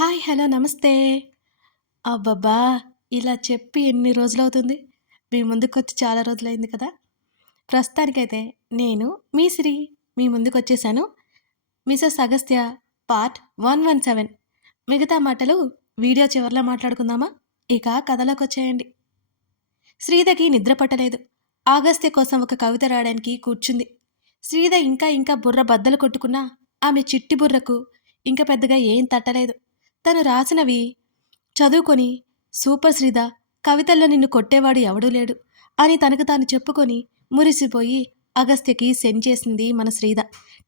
Hi! Hello! నమస్తే. అబ్బబ్బా! ఇలా చెప్పి ఎన్ని రోజులవుతుంది? మీ ముందుకొచ్చి చాలా రోజులైంది కదా! ప్రస్తుతానికైతే నేను మీ శ్రీ మీ ముందుకొచ్చేసాను. Mrs Agastya part 117. మిగతా మాటలు వీడియో చివర్లో మాట్లాడుకుందామా? ఇక కథలోకొచ్చేయండి. శ్రీధకి నిద్ర పట్టలేదు. అగస్త్య కోసం ఒక కవిత రాయడానికి కూర్చుంది. శ్రీధ ఇంకా ఇంకా బుర్ర బద్దలు కొట్టుకున్నా ఆమె చిట్టి బుర్రకు ఇంక పెద్దగా ఏం తట్టలేదు. తను రాసినవి చదువుకొని సూపర్ శ్రీధ, కవితల్లో నిన్ను కొట్టేవాడు ఎవడూ లేడు అని తనకు తాను చెప్పుకొని మురిసిపోయి అగస్త్యకి సెండ్ చేసింది మన శ్రీధ.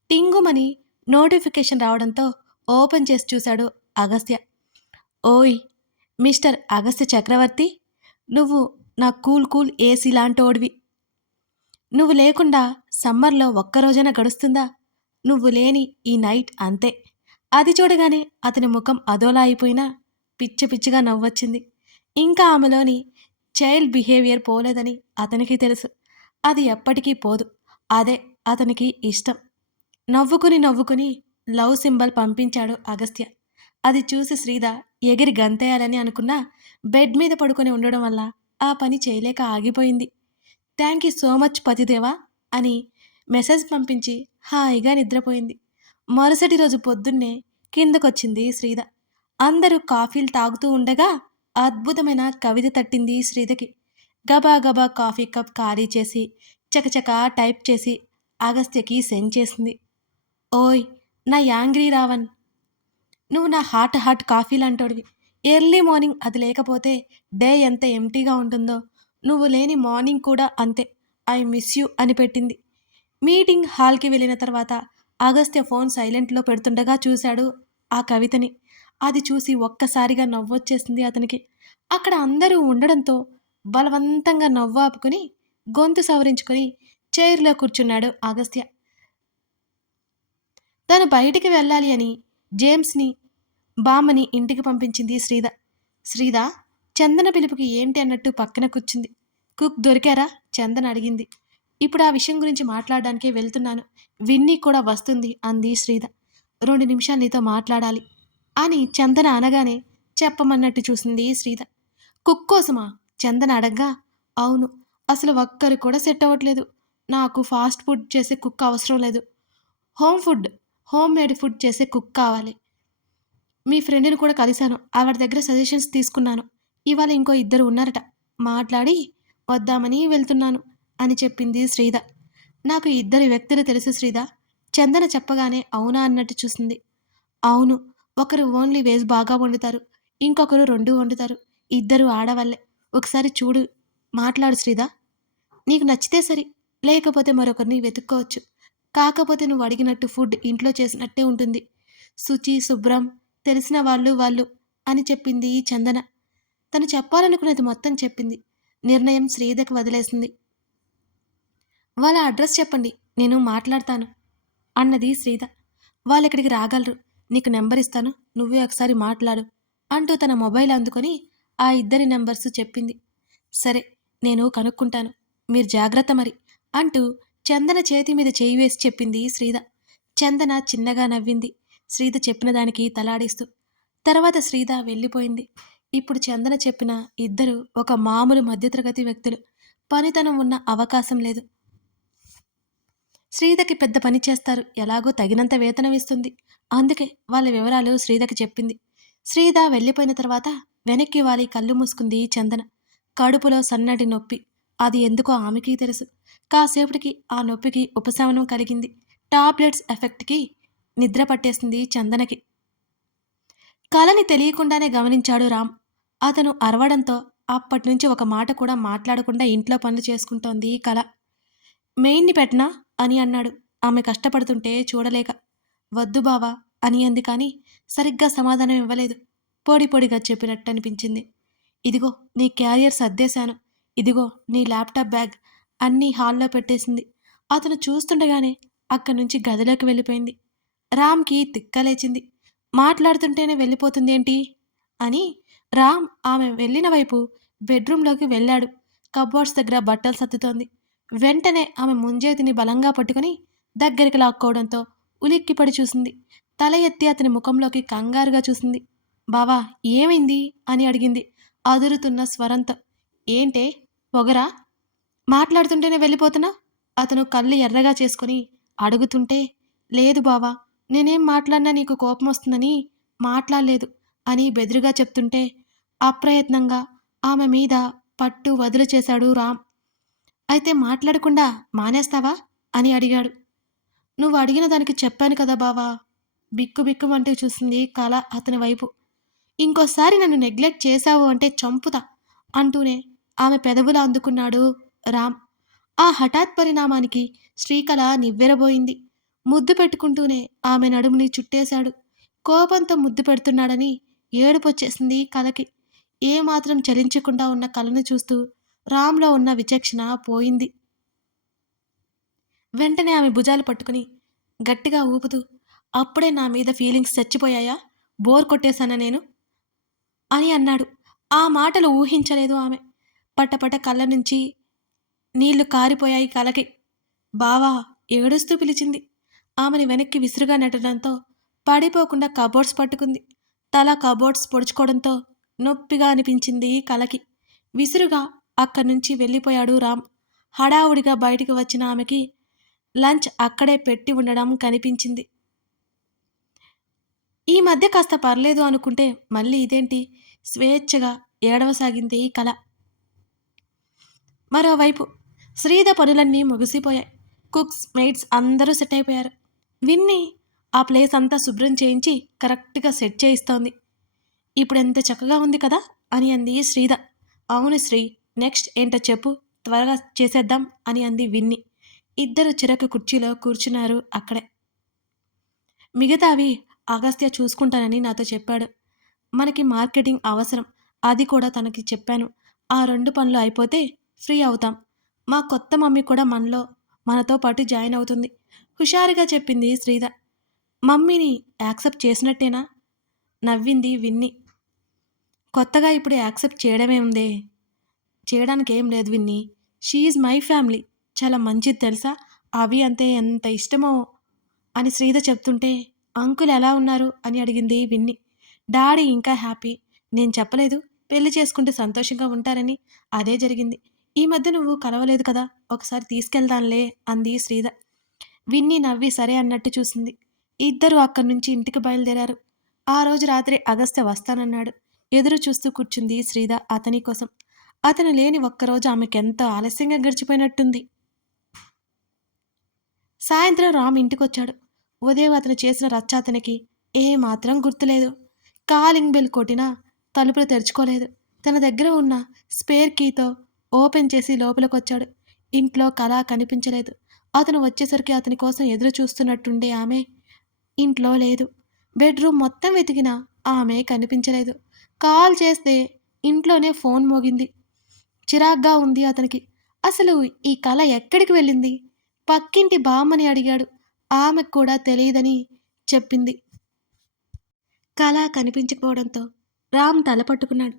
టింగుమని నోటిఫికేషన్ రావడంతో ఓపెన్ చేసి చూశాడు అగస్త్య. ఓయ్ మిస్టర్ అగస్త్య చక్రవర్తి, నువ్వు నా కూల్ కూల్ ఏసీ లాంటోడివి. నువ్వు లేకుండా సమ్మర్లో ఒక్కరోజైనా గడుస్తుందా? నువ్వు లేని ఈ నైట్ అంతే. అది చూడగానే అతని ముఖం అదోలా అయిపోయినా పిచ్చి పిచ్చిగా నవ్వొచ్చింది. ఇంకా ఆమెలోని చైల్డ్ బిహేవియర్ పోలేదని అతనికి తెలుసు. అది ఎప్పటికీ పోదు. అదే అతనికి ఇష్టం. నవ్వుకుని నవ్వుకుని లవ్ సింబల్ పంపించాడు అగస్త్య. అది చూసి శ్రీధ ఎగిరి గంతేయాలని అనుకున్నా బెడ్ మీద పడుకొని ఉండడం వల్ల ఆ పని చేయలేక ఆగిపోయింది. థ్యాంక్ యూ సో మచ్ పతిదేవా అని మెసేజ్ పంపించి హాయిగా నిద్రపోయింది. మరుసటి రోజు పొద్దున్నే కిందకొచ్చింది శ్రీధ. అందరూ కాఫీలు తాగుతూ ఉండగా అద్భుతమైన కవిత తట్టింది శ్రీధకి. గబా గబా కాఫీ కప్ ఖాళీ చేసి చకచకా టైప్ చేసి అగస్త్యకి సెండ్ చేసింది. ఓయ్ నా యాంగ్రీ రావణ్, నువ్వు నా హాట్ హాట్ కాఫీలంటోడివి. ఎర్లీ మార్నింగ్ అది లేకపోతే డే ఎంత ఎంటీగా ఉంటుందో, నువ్వు లేని మార్నింగ్ కూడా అంతే. ఐ మిస్ యూ అని పెట్టింది. మీటింగ్ హాల్కి వెళ్ళిన తర్వాత అగస్త్య ఫోన్ సైలెంట్లో పెడుతుండగా చూశాడు ఆ కవితని. అది చూసి ఒక్కసారిగా నవ్వొచ్చేసింది అతనికి. అక్కడ అందరూ ఉండడంతో బలవంతంగా నవ్వు ఆపుకుని గొంతు సవరించుకొని చైర్లో కూర్చున్నాడు అగస్త్య. తను బయటికి వెళ్ళాలి అని జేమ్స్ని బామ్మని ఇంటికి పంపించింది శ్రీధ. శ్రీధ చందన పిలుపుకి ఏంటి అన్నట్టు పక్కన కూర్చుంది. కుక్ దొరికారా? చందన అడిగింది. ఇప్పుడు ఆ విషయం గురించి మాట్లాడడానికే వెళ్తున్నాను. విన్నీ కూడా వస్తుంది అంది శ్రీధ. 2 నిమిషాలు నీతో మాట్లాడాలి అని చందన అనగానే చెప్పమన్నట్టు చూసింది శ్రీధ. కుక్ కోసమా? చందన అడగ్గా అవును, అసలు ఒక్కరు కూడా సెట్ అవ్వట్లేదు. నాకు ఫాస్ట్ ఫుడ్ చేసే కుక్ అవసరం లేదు. హోమ్ మేడ్ ఫుడ్ చేసే కుక్ కావాలి. మీ ఫ్రెండ్ని కూడా కలిశాను. ఆవిడ దగ్గర సజెషన్స్ తీసుకున్నాను. ఇవాళ ఇంకో 2 ఉన్నారట. మాట్లాడి వద్దామని వెళ్తున్నాను అని చెప్పింది శ్రీధ. నాకు 2 వ్యక్తులు తెలుసు శ్రీధ. చందన చెప్పగానే అవునా అన్నట్టు చూసింది. అవును, ఒకరు ఓన్లీ వెజ్ బాగా వండుతారు. ఇంకొకరు 2 వండుతారు. ఇద్దరు ఆడవాళ్ళే. ఒకసారి చూడు, మాట్లాడు శ్రీధ. నీకు నచ్చితే సరి, లేకపోతే మరొకరిని వెతుక్కోవచ్చు. కాకపోతే నువ్వు అడిగినట్టు ఫుడ్ ఇంట్లో చేసినట్టే ఉంటుంది. శుచి, శుభ్రం, తెలిసిన వాళ్ళు అని చెప్పింది చందన. తను చెప్పాలనుకున్నది మొత్తం చెప్పింది. నిర్ణయం శ్రీధకి వదిలేసింది. వాళ్ళ అడ్రస్ చెప్పండి, నేను మాట్లాడతాను అన్నది శ్రీధ. వాళ్ళిక్కడికి రాగలరు. నీకు నెంబర్ ఇస్తాను, నువ్వే ఒకసారి మాట్లాడు అంటూ తన మొబైల్ అందుకొని ఆ 2 నెంబర్స్ చెప్పింది. సరే, నేను కనుక్కుంటాను. మీరు జాగ్రత్త మరి అంటూ చందన చేతి మీద చేయి వేసి చెప్పింది శ్రీధ. చందన చిన్నగా నవ్వింది శ్రీధ చెప్పిన దానికి తలాడిస్తూ. తర్వాత శ్రీధ వెళ్ళిపోయింది. ఇప్పుడు చందన చెప్పిన 2 ఒక మామూలు మధ్యతరగతి వ్యక్తులు. పనితనం ఉన్న అవకాశం లేదు. శ్రీధకి పెద్ద పని చేస్తారు, ఎలాగో తగినంత వేతనం ఇస్తుంది. అందుకే వాళ్ళ వివరాలు శ్రీధకి చెప్పింది. శ్రీధ వెళ్ళిపోయిన తర్వాత వెనక్కి వాలి కళ్ళు మూసుకుంది చందన. కడుపులో సన్నటి నొప్పి. అది ఎందుకో ఆమెకి తెలుసు. కాసేపటికి ఆ నొప్పికి ఉపశమనం కలిగింది. టాబ్లెట్స్ ఎఫెక్ట్కి నిద్ర పట్టేసింది చందనకి. కలని తెలియకుండానే గమనించాడు రామ్. అతను అరవడంతో అప్పటినుంచి ఒక మాట కూడా మాట్లాడకుండా ఇంట్లో పనులు చేసుకుంటోంది కళ. మెయిన్ని పెట్టనా అని అన్నాడు ఆమె కష్టపడుతుంటే చూడలేక. వద్దు బావా అని అంది కానీ సరిగ్గా సమాధానం ఇవ్వలేదు. పొడి పొడిగా చెప్పినట్టు అనిపించింది. ఇదిగో నీ క్యారియర్ సర్దేశాను, ఇదిగో నీ ల్యాప్టాప్ బ్యాగ్ అన్నీ హాల్లో పెట్టేసింది. అతను చూస్తుండగానే అక్కడి నుంచి గదిలోకి వెళ్ళిపోయింది. రామ్కి తిక్కలేచింది. మాట్లాడుతుంటేనే వెళ్ళిపోతుందేంటి అని రామ్ ఆమె వెళ్ళిన వైపు బెడ్రూంలోకి వెళ్ళాడు. కబోర్డ్స్ దగ్గర బట్టలు సర్దుతోంది. వెంటనే ఆమె ముంజేతిని బలంగా పట్టుకుని దగ్గరికి లాక్కోవడంతో ఉలిక్కిపడి చూసింది. తల ఎత్తి అతని ముఖంలోకి కంగారుగా చూసింది. బావా ఏమైంది అని అడిగింది అదురుతున్న స్వరంతో. ఏంటే పొగరా? మాట్లాడుతుంటేనే వెళ్ళిపోతున్నావు? అతను కళ్ళు ఎర్రగా చేసుకొని అడుగుతుంటే, లేదు బావా, నేనేం మాట్లాడినా నీకు కోపమొస్తుందని మాట్లాడలేదు అని బెదురుగా చెప్తుంటే, అప్రయత్నంగా ఆమె మీద పట్టు వదులు చేశాడు రామ్. అయితే మాట్లాడకుండా మానేస్తావా అని అడిగాడు. నువ్వు అడిగిన దానికి చెప్పాను కదా బావా. బిక్కుబిక్కుమంటూ చూసింది కళ అతని వైపు. ఇంకోసారి నన్ను నెగ్లెక్ట్ చేశావు అంటే చంపుతా అంటూనే ఆమె పెదవులు అందుకున్నాడు రామ్. ఆ హఠాత్ పరిణామానికి శ్రీకళ నివ్వెరబోయింది. ముద్దు పెట్టుకుంటూనే ఆమె నడుముని చుట్టేశాడు. కోపంతో ముద్దు పెడుతున్నాడని ఏడుపొచ్చేసింది కళకి. ఏమాత్రం చలించకుండా ఉన్న కళను చూస్తూ రామ్లో ఉన్న విచక్షణ పోయింది. వెంటనే ఆమె భుజాలు పట్టుకుని గట్టిగా ఊపుతూ, అప్పుడే నా మీద ఫీలింగ్స్ చచ్చిపోయాయా? బోర్ కొట్టేశానా నేను అని అన్నాడు. ఆ మాటలు ఊహించలేదు ఆమె. పటపట కళ్ళ నుంచి నీళ్లు కారిపోయాయి కలకి. బావా ఏడుస్తూ పిలిచింది. ఆమెని వెనక్కి విసురుగా నెట్టడంతో పడిపోకుండా కబోర్డ్స్ పట్టుకుంది. తల కబోర్డ్స్ పొడుచుకోవడంతో నొప్పిగా అనిపించింది కలకి. విసురుగా అక్కడి నుంచి వెళ్ళిపోయాడు రామ్. హడావుడిగా బయటికి వచ్చిన ఆమెకి లంచ్ అక్కడే పెట్టి ఉండడం కనిపించింది. ఈ మధ్య కాస్త పర్లేదు అనుకుంటే మళ్ళీ ఇదేంటి? స్వేచ్ఛగా ఏడవసాగింది కల. మరోవైపు శ్రీధ పనులన్నీ ముగిసిపోయాయి. కుక్స్, మెయిడ్స్ అందరూ సెట్ అయిపోయారు. విన్ని ఆ ప్లేస్ అంతా శుభ్రం చేయించి కరెక్ట్గా సెట్ చేయిస్తోంది. ఇప్పుడెంత చక్కగా ఉంది కదా అని అంది శ్రీధ. అవును శ్రీ, నెక్స్ట్ ఏంటో చెప్పు, త్వరగా చేసేద్దాం అని అంది విన్ని. ఇద్దరు చిరకు కుర్చీలో కూర్చున్నారు అక్కడే. మిగతావి అగస్త్య చూసుకుంటానని నాతో చెప్పాడు. మనకి మార్కెటింగ్ అవసరం, అది కూడా తనకి చెప్పాను. ఆ 2 పనులు అయిపోతే ఫ్రీ అవుతాం. మా కొత్త మమ్మీ కూడా మనతో పాటు జాయిన్ అవుతుంది హుషారుగా చెప్పింది శ్రీధ. మమ్మీని యాక్సెప్ట్ చేసినట్టేనా? నవ్వింది విన్ని. కొత్తగా ఇప్పుడు యాక్సెప్ట్ చేయడమే ఉందే, చేయడానికి ఏం లేదు విన్ని. షీఈ్ మై ఫ్యామిలీ, చాలా మంచిది తెలుసా. అవి అంతే ఎంత ఇష్టమో అని శ్రీధ చెప్తుంటే, అంకుల్ ఎలా ఉన్నారు అని అడిగింది విన్ని. డాడీ ఇంకా హ్యాపీ. నేను చెప్పలేదు పెళ్లి చేసుకుంటే సంతోషంగా ఉంటారని, అదే జరిగింది. ఈ మధ్య నువ్వు కలవలేదు కదా, ఒకసారి తీసుకెళ్దాంలే అంది శ్రీధ. విన్ని నవ్వి సరే అన్నట్టు చూసింది. ఇద్దరూ అక్కడి నుంచి ఇంటికి బయలుదేరారు. ఆ రోజు రాత్రి అగస్త్య వస్తానన్నాడు. ఎదురు చూస్తూ కూర్చుంది శ్రీధ అతని కోసం. అతను లేని ఒక్కరోజు ఆమెకెంతో ఆలస్యంగా గడిచిపోయినట్టుంది. సాయంత్రం రామ్ ఇంటికొచ్చాడు. ఉదయం అతను చేసిన రచ్చ అతనికి ఏమాత్రం గుర్తులేదు. కాలింగ్ బెల్ కొట్టినా తలుపులు తెరుచుకోలేదు. తన దగ్గర ఉన్న స్పేర్ కీతో ఓపెన్ చేసి లోపలికొచ్చాడు. ఇంట్లో కళ కనిపించలేదు. అతను వచ్చేసరికి అతని కోసం ఎదురు చూస్తున్నట్టుండే ఆమె ఇంట్లో లేదు. బెడ్రూమ్ మొత్తం వెతికినా ఆమె కనిపించలేదు. కాల్ చేస్తే ఇంట్లోనే ఫోన్ మోగింది. చిరాగ్గా ఉంది అతనికి. అసలు ఈ కళ ఎక్కడికి వెళ్ళింది? పక్కింటి బామ్మని అడిగాడు. ఆమెకు కూడా తెలియదని చెప్పింది. కళ కనిపించకపోవడంతో రామ్ తల పట్టుకున్నాడు.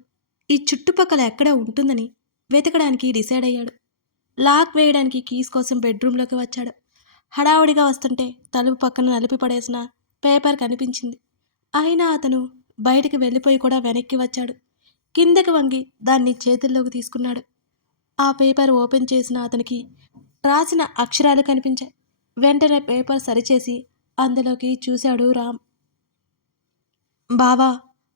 ఈ చుట్టుపక్కల ఎక్కడ ఉంటుందని వెతకడానికి డిసైడ్ అయ్యాడు. లాక్ వేయడానికి కీస్ కోసం బెడ్రూమ్లోకి వచ్చాడు. హడావుడిగా వస్తుంటే తలుపు పక్కన నలిపి పడేసిన పేపర్ కనిపించింది. అయినా అతను బయటికి వెళ్ళిపోయి కూడా వెనక్కి వచ్చాడు. కిందకి వంగి దాన్ని చేతుల్లోకి తీసుకున్నాడు. ఆ పేపర్ ఓపెన్ చేసిన అతనికి రాసిన అక్షరాలు కనిపించాయి. వెంటనే పేపర్ సరిచేసి అందులోకి చూశాడు రామ్. బావా,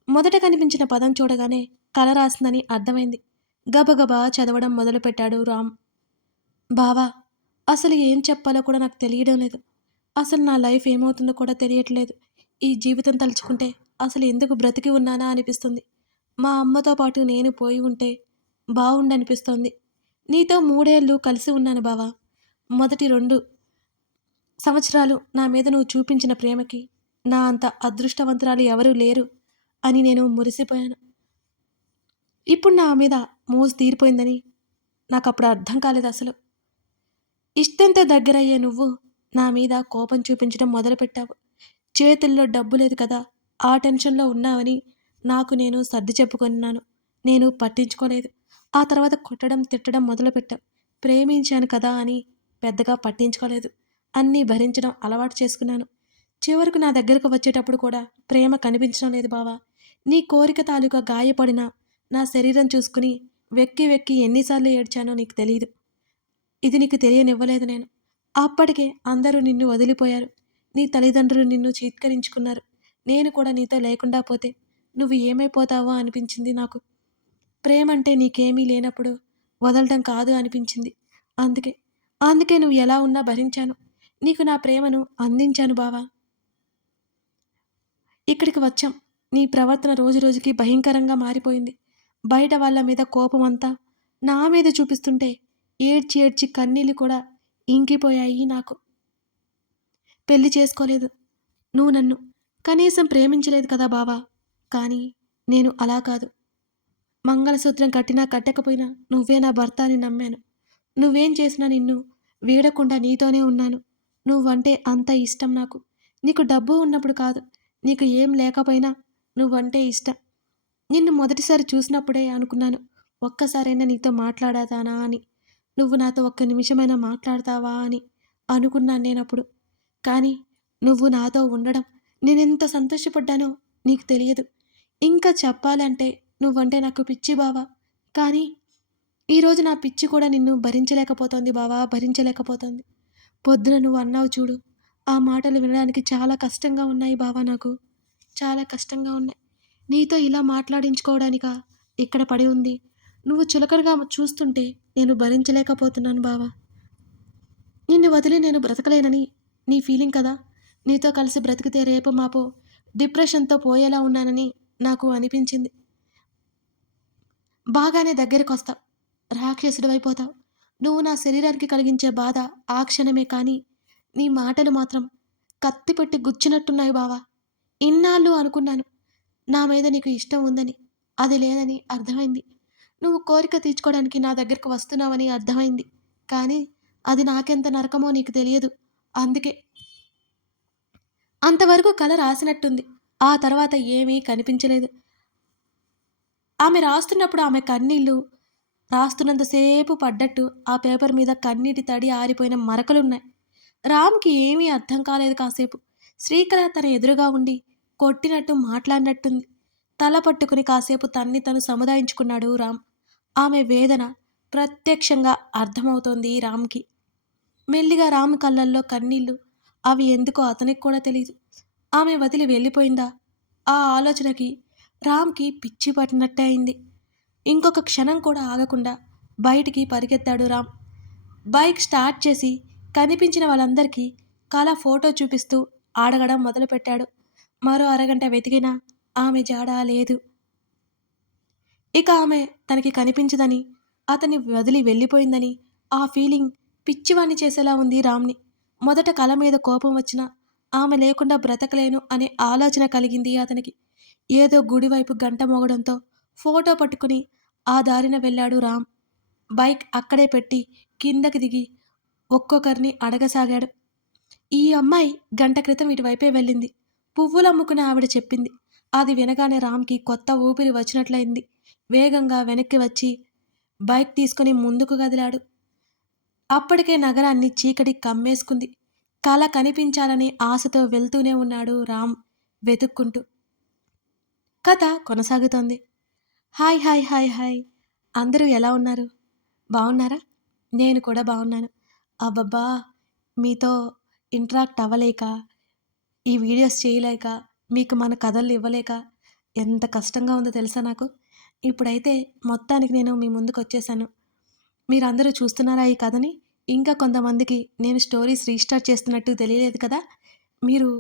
మొదట కనిపించిన పదం చూడగానే కల రాసిందని అర్థమైంది. గబగబా చదవడం మొదలుపెట్టాడు రామ్. బావా, అసలు ఏం చెప్పాలో కూడా నాకు తెలియడం లేదు. అసలు నా లైఫ్ ఏమవుతుందో కూడా తెలియట్లేదు. ఈ జీవితం తలుచుకుంటే అసలు ఎందుకు బ్రతికి ఉన్నానా అనిపిస్తుంది. మా అమ్మతో పాటు నేను పోయి ఉంటే బావుండనిపిస్తోంది. నీతో 3 ఏళ్ళు కలిసి ఉన్నాను బావా. మొదటి 2 సంవత్సరాలు నా మీద నువ్వు చూపించిన ప్రేమకి నా అంత అదృష్టవంతురాలు ఎవరూ లేరు అని నేను మురిసిపోయాను. ఇప్పుడు నా మీద మోజు తీరిపోయిందని నాకప్పుడు అర్థం కాలేదు అసలు. ఇష్టంతో దగ్గరయ్యే నువ్వు నా మీద కోపం చూపించడం మొదలుపెట్టావు. చేతుల్లో డబ్బు లేదు కదా, ఆ టెన్షన్లో ఉన్నావని నాకు నేను సర్ది చెప్పుకున్నాను. నేను పట్టించుకోలేదు. ఆ తర్వాత కొట్టడం తిట్టడం మొదలుపెట్టావు. ప్రేమించాను కదా అని పెద్దగా పట్టించుకోలేదు. అన్నీ భరించడం అలవాటు చేసుకున్నాను. చివరకు నా దగ్గరకు వచ్చేటప్పుడు కూడా ప్రేమ కనిపించడం లేదు బావా. నీ కోరిక తాలూకా గాయపడిన నా శరీరం చూసుకుని వెక్కి వెక్కి ఎన్నిసార్లు ఏడ్చానో నీకు తెలీదు. ఇది నీకు తెలియనివ్వలేదు నేను. అప్పటికే అందరూ నిన్ను వదిలిపోయారు. నీ తల్లిదండ్రులు నిన్ను చీత్కరించుకున్నారు. నేను కూడా నీతో లేకుండా పోతే నువ్వు ఏమైపోతావో అనిపించింది నాకు. ప్రేమంటే నీకేమీ లేనప్పుడు వదలడం కాదు అనిపించింది. అందుకే, అందుకే నువ్వు ఎలా ఉన్నా భరించాను. నీకు నా ప్రేమను అందించాను బావా. ఇక్కడికి వచ్చాం. నీ ప్రవర్తన రోజు రోజుకి భయంకరంగా మారిపోయింది. బయట వాళ్ళ మీద కోపమంతా నా మీద చూపిస్తుంటే ఏడ్చి ఏడ్చి కన్నీళ్ళు కూడా ఇంకిపోయాయి నాకు. పెళ్లి చేసుకోలేదు. నువ్వు నన్ను కనీసం ప్రేమించలేదు కదా బావా. కానీ నేను అలా కాదు. మంగళసూత్రం కట్టినా కట్టకపోయినా నువ్వే నా భర్త అని నమ్మాను. నువ్వేం చేసినా నిన్ను వీడకుండా నీతోనే ఉన్నాను. నువ్వంటే అంత ఇష్టం నాకు. నీకు డబ్బు ఉన్నప్పుడు కాదు, నీకు ఏం లేకపోయినా నువ్వంటే ఇష్టం. నిన్ను మొదటిసారి చూసినప్పుడే అనుకున్నాను, ఒక్కసారైనా నీతో మాట్లాడతానా అని. నువ్వు నాతో ఒక్క నిమిషమైనా మాట్లాడతావా అని అనుకున్నాను నేనప్పుడు. కానీ నువ్వు నాతో ఉండడం నేనెంత సంతోషపడ్డానో నీకు తెలియదు. ఇంకా చెప్పాలంటే నువ్వంటే నాకు పిచ్చి బావా. కానీ ఈరోజు నా పిచ్చి కూడా నిన్ను భరించలేకపోతోంది బావా, భరించలేకపోతోంది. పొద్దున నువ్వు అన్నావు చూడు, ఆ మాటలు వినడానికి చాలా కష్టంగా ఉన్నాయి బావా నాకు. చాలా కష్టంగా ఉన్నాయి. నీతో ఇలా మాట్లాడించుకోవడానికా ఇక్కడ పడి ఉంది. నువ్వు చులకనగా చూస్తుంటే నేను భరించలేకపోతున్నాను బావా. నిన్ను వదిలి నేను బ్రతకలేనని నీ ఫీలింగ్ కదా. నీతో కలిసి బ్రతికితే రేపు మాపో డిప్రెషన్‌తో పోయేలా ఉన్నానని నాకు అనిపించింది. బాగానే దగ్గరకొస్తావు. రాక్షసుడివైపోతావు. నువ్వు నా శరీరానికి కలిగించే బాధ ఆ క్షణమే కానీ, నీ మాటలు మాత్రం కత్తి పెట్టి గుచ్చినట్టున్నాయి బావా. ఇన్నాళ్ళు అనుకున్నాను నా మీద నీకు ఇష్టం ఉందని. అది లేదని అర్థమైంది. నువ్వు కోరిక తీర్చుకోవడానికి నా దగ్గరకు వస్తున్నావని అర్థమైంది. కానీ అది నాకెంత నరకమో నీకు తెలియదు. అందుకే అంతవరకు కల రాసినట్టుంది. ఆ తర్వాత ఏమీ కనిపించలేదు. ఆమె రాస్తున్నప్పుడు ఆమె కన్నీళ్ళు రాస్తున్నంతసేపు పడ్డట్టు ఆ పేపర్ మీద కన్నీటి తడి ఆరిపోయిన మరకలున్నాయి. రామ్‌కి ఏమీ అర్థం కాలేదు కాసేపు. శ్రీకళ తన ఎదురుగా ఉండి కొట్టినట్టు మాట్లాడినట్టుంది. తల పట్టుకుని కాసేపు తన్ని తను సముదాయించుకున్నాడు రామ్. ఆమె వేదన ప్రత్యక్షంగా అర్థమవుతోంది రామ్‌కి. మెల్లిగా రామ్ కళ్ళల్లో కన్నీళ్ళు. అవి ఎందుకో అతనికి కూడా తెలీదు. ఆమె వదిలి వెళ్ళిపోయిందా? ఆ ఆలోచనకి రామ్‌కి పిచ్చి పట్టినట్టే అయింది. ఇంకొక క్షణం కూడా ఆగకుండా బయటికి పరిగెత్తాడు రామ్. బైక్ స్టార్ట్ చేసి కనిపించిన వాళ్ళందరికీ కళ ఫోటో చూపిస్తూ అడగడం మొదలుపెట్టాడు. మరో అరగంట వెతికినా ఆమె జాడ లేదు. ఇక ఆమె తనకి కనిపించదని, అతన్ని వదిలి వెళ్ళిపోయిందని ఆ ఫీలింగ్ పిచ్చివాణ్ణి చేసేలా ఉంది రామ్‌ని. మొదట కళ మీద కోపం వచ్చినా ఆమె లేకుండా బ్రతకలేను అనే ఆలోచన కలిగింది అతనికి. ఏదో గుడివైపు గంట మోగడంతో ఫోటో పట్టుకుని ఆ దారిన వెళ్ళాడు రామ్. బైక్ అక్కడే పెట్టి కిందకి దిగి ఒక్కొక్కరిని అడగసాగాడు. ఈ అమ్మాయి గంట క్రితం ఇటువైపే వెళ్ళింది. పువ్వులమ్ముకునే ఆవిడ చెప్పింది. అది వినగానే రామ్‌కి కొత్త ఊపిరి వచ్చినట్లయింది. వేగంగా వెనక్కి వచ్చి బైక్ తీసుకుని ముందుకు కదిలాడు. అప్పటికే నగరాన్ని చీకటి కమ్మేసుకుంది. కల కనిపించాలనే ఆశతో వెళ్తూనే ఉన్నాడు రామ్ వెతుక్కుంటూ. కథ కొనసాగుతోంది. Hi hi hi hi! అందరూ ఎలా ఉన్నారు? బావున్నారా? నేను కూడా బావున్నాను. అబ్బబ్బా! మీతో ఇంటరాక్ట్ అవ్వలేక, ఈ వీడియోస్ చేయలేక, మీకు మన కథలు ఇవ్వలేక ఎంత కష్టంగా ఉందో తెలుసా నాకు? ఇప్పుడైతే మొత్తానికి నేను మీ ముందుకొచ్చేసాను. మీరందరూ చూస్తున్నారా ఈ కథని? ఇంకా కొంతమందికి నేను స్టోరీస్ రీస్టార్ట్ చేస్తున్నట్టు తెలియలేదు కదా! మీరు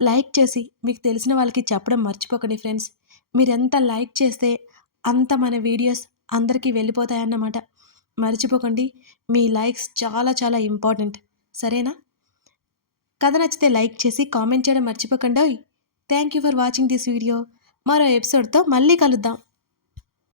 లైక్ చేసి మీకు తెలిసిన వాళ్ళకి చెప్పడం మర్చిపోకండి ఫ్రెండ్స్. మీరెంత లైక్ చేస్తే అంత మన వీడియోస్ అందరికీ వెళ్ళిపోతాయన్నమాట. మర్చిపోకండి. మీ లైక్స్ చాలా చాలా ఇంపార్టెంట్. సరేనా? కథ నచ్చితే లైక్ చేసి కామెంట్ చేయడం మర్చిపోకండోయ్. Thank you for watching this video. మరో ఎపిసోడ్‌తో మళ్ళీ కలుద్దాం.